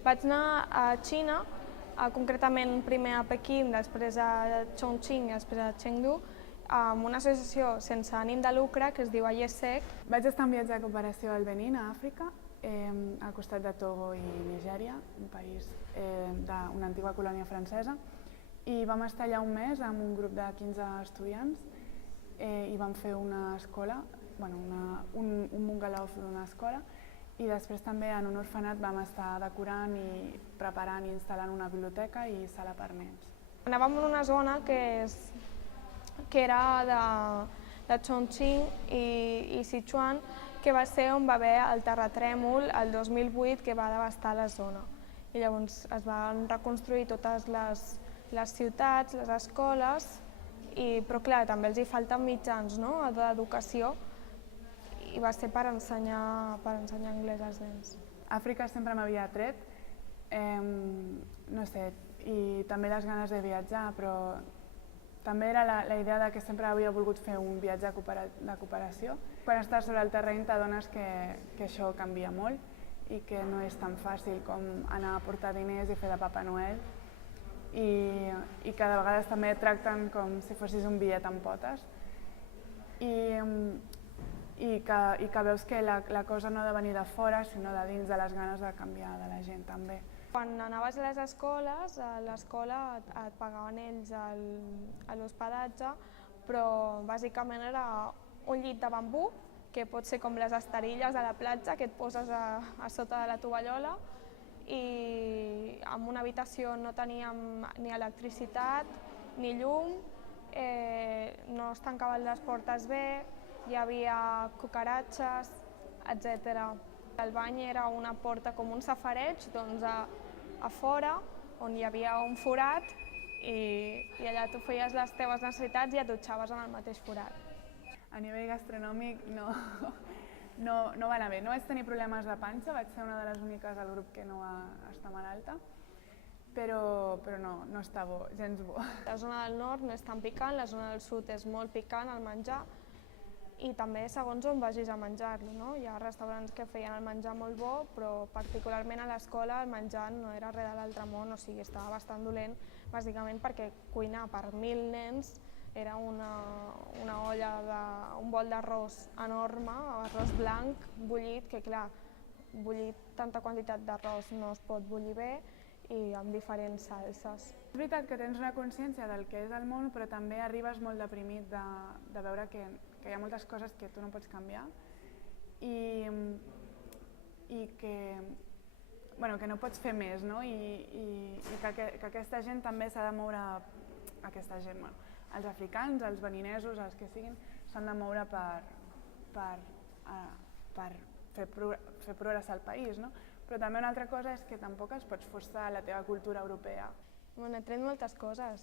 Vaig anar a Xina, concretament primer a Pequín, després a Chongqing i després a Chengdu, amb una associació sense ànim de lucre que es diu AIESEC. Vaig estar en viatge de cooperació al Benín, a Àfrica, al costat de Togo i Nigèria, un país d'una antiga colònia francesa, i vam estar allà un mes amb un grup de 15 estudiants i vam fer una escola, un bungalow d'una escola, i després també en un orfenat vam estar decorant i preparant i instal·lant una biblioteca i sala per nens. Anàvem en una zona que era de Chongqing i Sichuan, que va ser on va haver el terratrèmol el 2008 que va devastar la zona. I llavors es van reconstruir totes les ciutats, les escoles, però clar, també els hi falten mitjans d'educació, i va ser per ensenyar anglès als nens. Àfrica sempre m'havia atret, no sé, i també les ganes de viatjar, però també era la idea que sempre havia volgut fer un viatge de cooperació. Quan estàs sobre el terreny t'adones que això canvia molt i que no és tan fàcil com anar a portar diners i fer de Papa Noel, i que de vegades també et tracten com si fossis un bitllet amb potes, i que veus que la cosa no ha de venir de fora, sinó de dins, de les ganes de canviar de la gent també. Quan anaves a les escoles, a l'escola et pagaven ells l'hospedatge, però bàsicament era un llit de bambú, que pot ser com les esterilles de la platja, que et poses a sota de la tovallola, i en una habitació no teníem ni electricitat ni llum, no es tancaven les portes bé, hi havia cucaratges, etc. El bany era una porta com un safareig, doncs a fora, on hi havia un forat, i allà tu feies les teves necessitats i et dutxaves en el mateix forat. A nivell gastronòmic no va anar bé. No vaig tenir problemes de panxa, vaig ser una de les úniques del grup que no va estar malalta, però no està bo, gens bo. La zona del nord no és tan picant, la zona del sud és molt picant el menjar, i també segons on vagis a menjar-lo. Hi ha restaurants que feien el menjar molt bo, però particularment a l'escola el menjar no era res de l'altre món, o sigui, estava bastant dolent, bàsicament perquè cuinar per 1.000 nens era una olla, un bol d'arròs enorme, arròs blanc, bullit, que clar, bullit tanta quantitat d'arròs no es pot bullir bé, i amb diferents salses. És veritat que tens una consciència del que és el món, però també arribes molt deprimit de veure que hi ha moltes coses que tu no pots canviar i que no pots fer més, i que aquesta gent també s'ha de moure, els africans, els beninesos, els que siguin, s'han de moure per fer progressar el país. Però també una altra cosa és que tampoc els pots forçar la teva cultura europea. He tret moltes coses.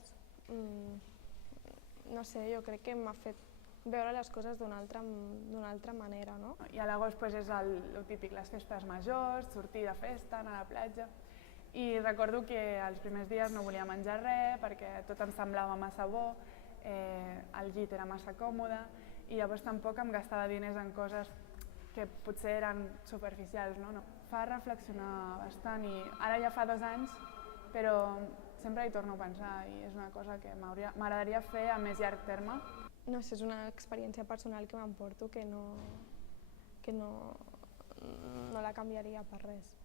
No sé, jo crec que m'ha fet veure les coses d'una altra manera. I a l'agost és el típic, les festes majors, sortir de festa, anar a la platja. I recordo que els primers dies no volia menjar res perquè tot em semblava massa bo, el llit era massa còmode, i llavors tampoc em gastava diners en coses que potser eren superficials. Fa reflexionar bastant, i ara ja fa 2 anys, però sempre hi torno a pensar i és una cosa que m'agradaria fer a més llarg terme. No sé, és una experiència personal que m'emporto que no la canviaria per res.